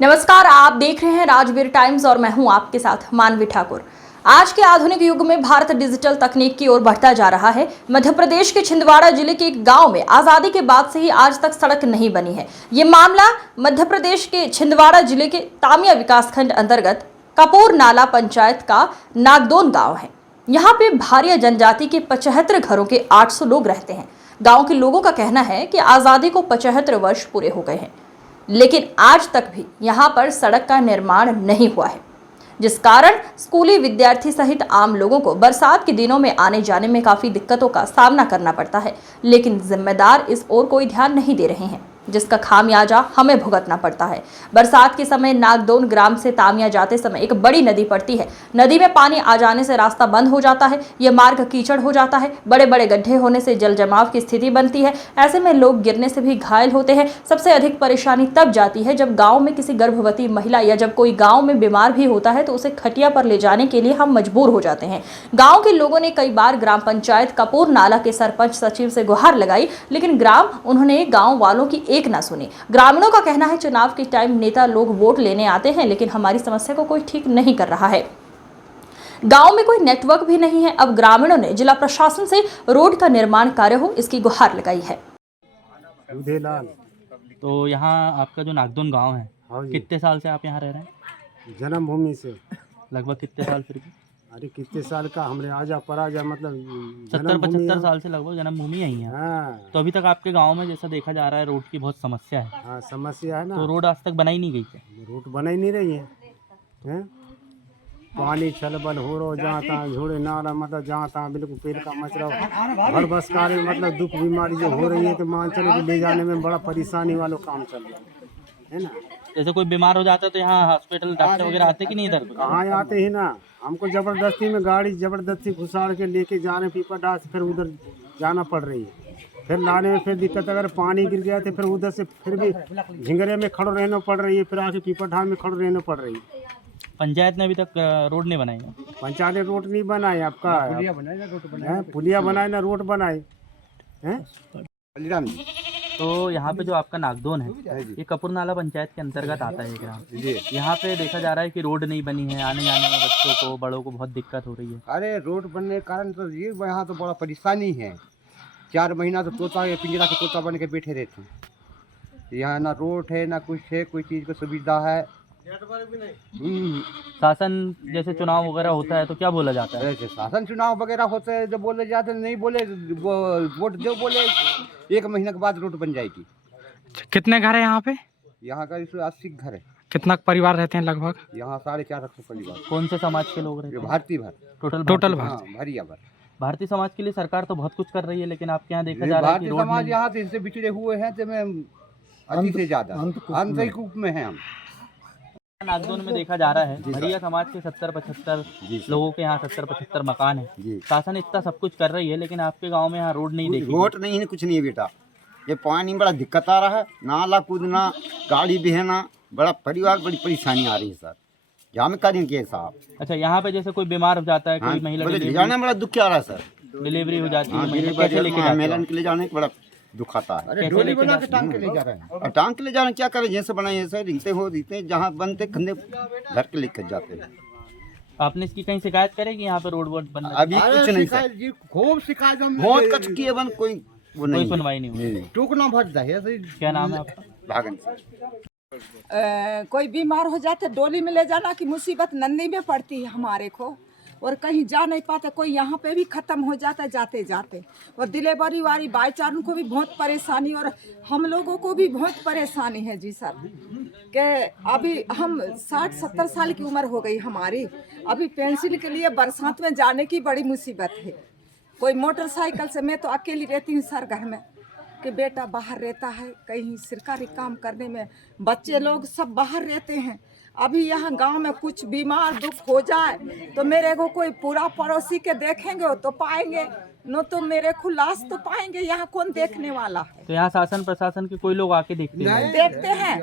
नमस्कार, आप देख रहे हैं राजवीर टाइम्स और मैं हूं आपके साथ मानवी ठाकुर। आज के आधुनिक युग में भारत डिजिटल तकनीक की ओर बढ़ता जा रहा है। मध्य प्रदेश के छिंदवाड़ा जिले के एक गांव में आजादी के बाद से ही आज तक सड़क नहीं बनी है। ये मामला मध्य प्रदेश के छिंदवाड़ा जिले के तामिया विकासखंड अंतर्गत कपूर नाला पंचायत का नागदोन गाँव है। यहाँ पे भारिया जनजाति के 75 घरों के 800 लोग रहते हैं। गाँव के लोगों का कहना है कि आजादी को 75 वर्ष पूरे हो गए हैं, लेकिन आज तक भी यहाँ पर सड़क का निर्माण नहीं हुआ है, जिस कारण स्कूली विद्यार्थी सहित आम लोगों को बरसात के दिनों में आने जाने में काफी दिक्कतों का सामना करना पड़ता है। लेकिन जिम्मेदार इस ओर कोई ध्यान नहीं दे रहे हैं, जिसका खामियाजा हमें भुगतना पड़ता है। बरसात के समय नागदोन ग्राम से तामिया जाते समय एक बड़ी नदी पड़ती है। नदी में पानी आ जाने से रास्ता बंद हो जाता है। यह मार्ग कीचड़ हो जाता है। बड़े बड़े गड्ढे होने से जल जमाव की स्थिति बनती है। ऐसे में लोग गिरने से भी घायल होते हैं। सबसे अधिक परेशानी तब जाती है जब गाँव में किसी गर्भवती महिला या जब कोई गाँव में बीमार भी होता है तो उसे खटिया पर ले जाने के लिए हम मजबूर हो जाते हैं। गाँव के लोगों ने कई बार ग्राम पंचायत कपूर नाला के सरपंच सचिव से गुहार लगाई, लेकिन उन्होंने गाँव वालों की एक ना सुनी। ग्रामीणों का कहना है चुनाव के टाइम नेता लोग वोट लेने आते हैं, लेकिन हमारी समस्या को कोई ठीक नहीं कर रहा है। गांव में कोई नेटवर्क भी नहीं है। अब ग्रामीणों ने जिला प्रशासन से रोड का निर्माण कार्य हो इसकी गुहार लगाई है। तो यहाँ आपका जो नागदोन गांव है, कितने साल से आप यहाँ रह रहे हैं? जन्मभूमि से। लगभग कितने साल फिर भी? अरे कितने साल का हमरे आजा पराजा मतलब 70-75 साल से लगभग जन्मभूमि यही है। हाँ। तो अभी तक आपके गांव में जैसा देखा जा रहा है रोड की बहुत समस्या है। हाँ, समस्या है ना। तो रोड आज तक बनाई नहीं गई है। रोड बना ही नहीं रही है? पानी छलबल हो रहा जहाँ तहाँ झोड़े नाला मतलब जहाँ तहाँ बिल्कुल पेड़ का मचरा हर बस कार्य मतलब दुख बीमारी जो हो रही है तो मान चलो ले जाने में बड़ा परेशानी वालों काम चल रहा है ना। जैसे कोई बीमार हो जाता है तो यहाँ हॉस्पिटल डॉक्टर वगैरह आते कि नहीं इधर? कहाँ आते ही ना। हमको जबरदस्ती में गाड़ी जबरदस्ती घुसाड़ के लेके जाने पीपा डाल से फिर उधर जाना पड़ रही है। फिर लाने में फिर दिक्कत, अगर पानी गिर गया तो फिर उधर से फिर भी झिंगरे में खड़ो रहना पड़ रही है, फिर आके पीपा ढाल में खड़ो रहना पड़ रही है। पंचायत ने अभी तक रोड नहीं बनाई है। पंचायत ने रोड नहीं बनाए, आपका पुलिया बनाए ना रोड बनाए हैं। तो यहाँ पे जो आपका नागदोन है ये कपूर नाला पंचायत के अंतर्गत आता है ग्राम। यहाँ पे देखा जा रहा है कि रोड नहीं बनी है, आने जाने में बच्चों को बड़ों को बहुत दिक्कत हो रही है। अरे रोड बनने के कारण तो ये यहाँ तो बड़ा परेशानी है। 4 महीना तो तोता पिंजरा के तोता बन के बैठे रहते हैं। यहाँ ना रोड है ना कुछ है, कोई चीज़ की सुविधा है। शासन जैसे चुनाव वगैरह होता है तो क्या बोला जाता है? ऐसे शासन चुनाव वगैरह होते हैं जब बोले जाते हैं, नहीं बोले वोट दो, बोले 1 महीने के बाद रोड बन जाएगी। कितने घर है यहाँ पे? यहाँ का 80 घर है। कितना परिवार रहते हैं लगभग? यहाँ 450 परिवार। कौन से समाज के लोग रहते हैं? भारतीय भर। टोटल भरिया भर। भारतीय समाज के लिए सरकार तो बहुत कुछ कर रही है, लेकिन आपके यहाँ देखा जा रहा है कि रोड समाज यहाँ से इससे बिछड़े हुए हैं तो मैं अति से ज्यादा अंतरिक में है। हम नागदोन में देखा जा रहा है भरिया समाज के 70-75 लोगों के यहाँ 70-75 मकान है। शासन इतना सब कुछ कर रही है, लेकिन आपके गांव में यहाँ रोड नहीं देखी। रोड नहीं है, कुछ नहीं है बेटा। ये पानी बड़ा दिक्कत आ रहा है, नाला कूदना, गाड़ी बहना, बड़ा परिवार बड़ी परेशानी आ रही है सर। यहाँ में करें क्या साहब? अच्छा, यहाँ पे जैसे कोई बीमार हो जाता है, कोई महिला ले जाने में बड़ा दुख आ रहा है सर। डिलीवरी हो जाती है, महिला के ले जाने का बड़ा दुख आता है। अरे डोली बना के टांग के ले जा रहे हैं। और टांग के ले जाने क्या करें, जैसे बनाए ऐसे रीते जहाँ बनते खंडे घर के लेकर जाते हैं। आपने इसकी कहीं शिकायत करेगी यहाँ पे रोड वोड बनना? अभी कुछ नहीं सर, खूब शिकायत बहुत कच किए बन, कोई सुनवाई नहीं हुई। टूकना भर जाए। क्या नाम है आपका? भागन कोई बीमार हो जाते डोली में ले जाना की मुसीबत नंदी में पड़ती है हमारे को, और कहीं जा नहीं पाते। कोई यहाँ पे भी ख़त्म हो जाता है जाते जाते, और डिलीवरी वाली बाईचारों को भी बहुत परेशानी और हम लोगों को भी बहुत परेशानी है जी सर। कि अभी हम 60-70 साल की उम्र हो गई हमारी, अभी पेंसिल के लिए बरसात में जाने की बड़ी मुसीबत है। कोई मोटरसाइकिल से, मैं तो अकेली रहती हूँ सर घर में, कि बेटा बाहर रहता है कहीं सरकारी काम करने में, बच्चे लोग सब बाहर रहते हैं। अभी यहाँ गांव में कुछ बीमार दुख हो जाए तो मेरे को कोई पूरा पड़ोसी के देखेंगे तो पाएंगे, न तो मेरे को लाश तो पाएंगे। यहाँ कौन देखने वाला है? तो यहाँ शासन प्रशासन के कोई लोग आके देखते हैं।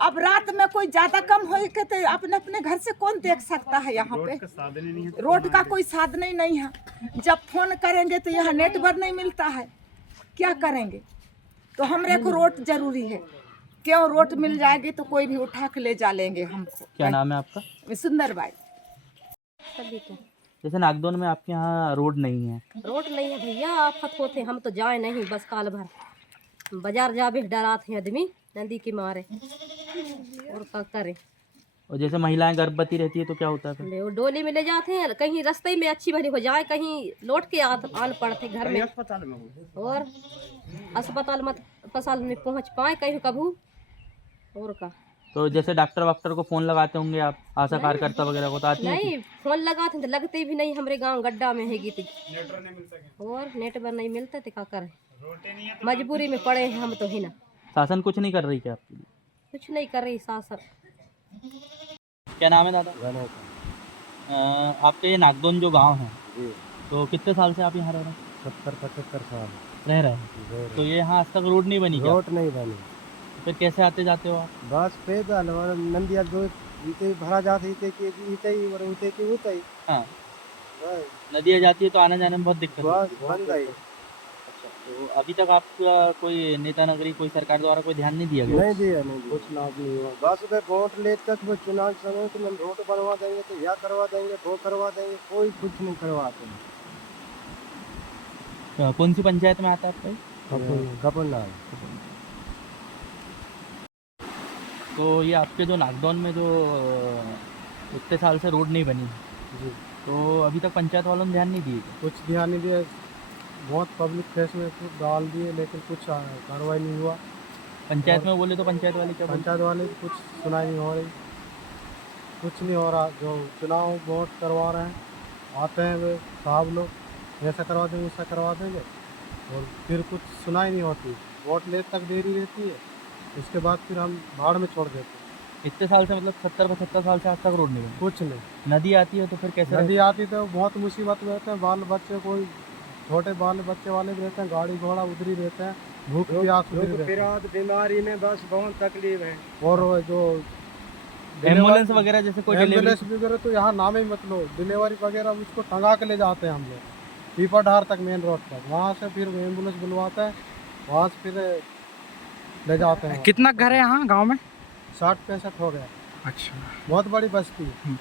अब रात में कोई ज्यादा कम हो के तो अपने अपने घर से कौन देख सकता है? यहाँ पे रोड का कोई साधन ही नहीं है। जब फोन करेंगे तो यहाँ नेटवर्क नहीं मिलता है, क्या करेंगे? तो हमरे को रोड जरूरी है। क्यों रोड मिल जाएगी तो कोई भी उठा के ले जा लेंगे हमको। क्या नाम है आपका? सुंदरबाई। जैसे नागदोन में आपके यहाँ रोड नहीं है, रोड नहीं है भैया, आफत होते हम तो जाए नहीं बस काल भर बाजार जाबे डराते हैं आदमी नदी के मारे और क्या करे। और जैसे महिलाएं गर्भवती रहती है तो क्या होता है फिर? वो डोली में ले जाते हैं, कहीं रास्ते में अच्छी भली हो जाए, कहीं लौट के आन पड़ते घर में और अस्पताल में पहुंच पाए कहीं कभू और का। तो जैसे डॉक्टर वाक्टर को फोन लगाते होंगे आप, आशा कार्यकर्ता वगैरह को, तो आती है? नहीं फोन लगाते तो लगते भी नहीं, हमारे गांव गड्ढा में है गीत और नेट पर नहीं मिलते तो क्या करें, मजबूरी में पड़े हैं हम तो ही ना। शासन कुछ नहीं कर रही क्या आपके लिए? कुछ नहीं कर रही शासन। क्या नाम है दादा? आपके ये नागदोन जो गांव है, तो कितने साल से आप यहाँ रह रहे हैं? 70-75 साल रह रहे हैं। तो ये यहाँ आज तक रोड नहीं बनी क्या? रोड नहीं बनी, फिर कैसे आते जाते हो आप? बस पैदल और नंदिया दो इते भरा जाते इते के इते ही और उते के उते ही हाँ, नदियाँ जाती है तो आने जाने में बहुत दिक्कत है। बस बंद है। तो अभी तक आपका कोई नेता नगरी, कोई सरकार द्वारा कोई ध्यान नहीं दिया गया? नहीं दिया कुछ लाभ नहीं हुआ। बस वे वोट ले तक वो चुनाव समय तो हम रोड बनवा देंगे तो यह करवा देंगे वो करवा देंगे, कोई कुछ नहीं करवाते। तो कौन सी पंचायत में आता है आपका? कपड़नाल। तो ये आपके जो नागदौन में जो इतने साल से रोड नहीं बनी जी, तो अभी तक पंचायत वालों ने ध्यान नहीं दिए? कुछ ध्यान नहीं दिया, बहुत पब्लिक केस में कुछ डाल दिए लेकिन कुछ कार्रवाई नहीं हुआ। पंचायत में बोले तो पंचायत वाले क्या बोलते? पंचायत वाले कुछ सुनाई नहीं हो रही, कुछ नहीं हो रहा। जो चुनाव वोट करवा रहे हैं आते हैं वे साहब लोग, ऐसा करवा देंगे ऐसा करवा देंगे और फिर कुछ सुनाई नहीं होती, वोट ले तक देरी रहती है, उसके बाद फिर हम भाड़ में छोड़ देते हैं। इतने साल से, मतलब 70-75 साल से आज तक रोड नहीं बनी? कुछ नहीं। नदी आती है तो फिर कैसे? नदी आती तो बहुत मुसीबत में रहते हैं, बाल बच्चे कोई छोटे बाल बच्चे वाले भी रहते हैं, गाड़ी घोड़ा उधरी रहते हैं, भूख प्यास उधरी रहते हैं। बीमारी में बस बहुत तकलीफ है। और जो एम्बुलेंस वगैरह जैसे कोई एम्बुलेंस वगैरह तो यहाँ नाम ही मत लो, डिलीवरी वगैरह उसको टंगा के ले जाते हैं हम लोग पीपरधार तक, मेन रोड तक, वहाँ से फिर एम्बुलेंस बुलवाते हैं, वहाँ से फिर ले जाते हैं। कितना घर है यहाँ गांव में? 60-65 हो गया। अच्छा, बहुत बड़ी बस्ती है।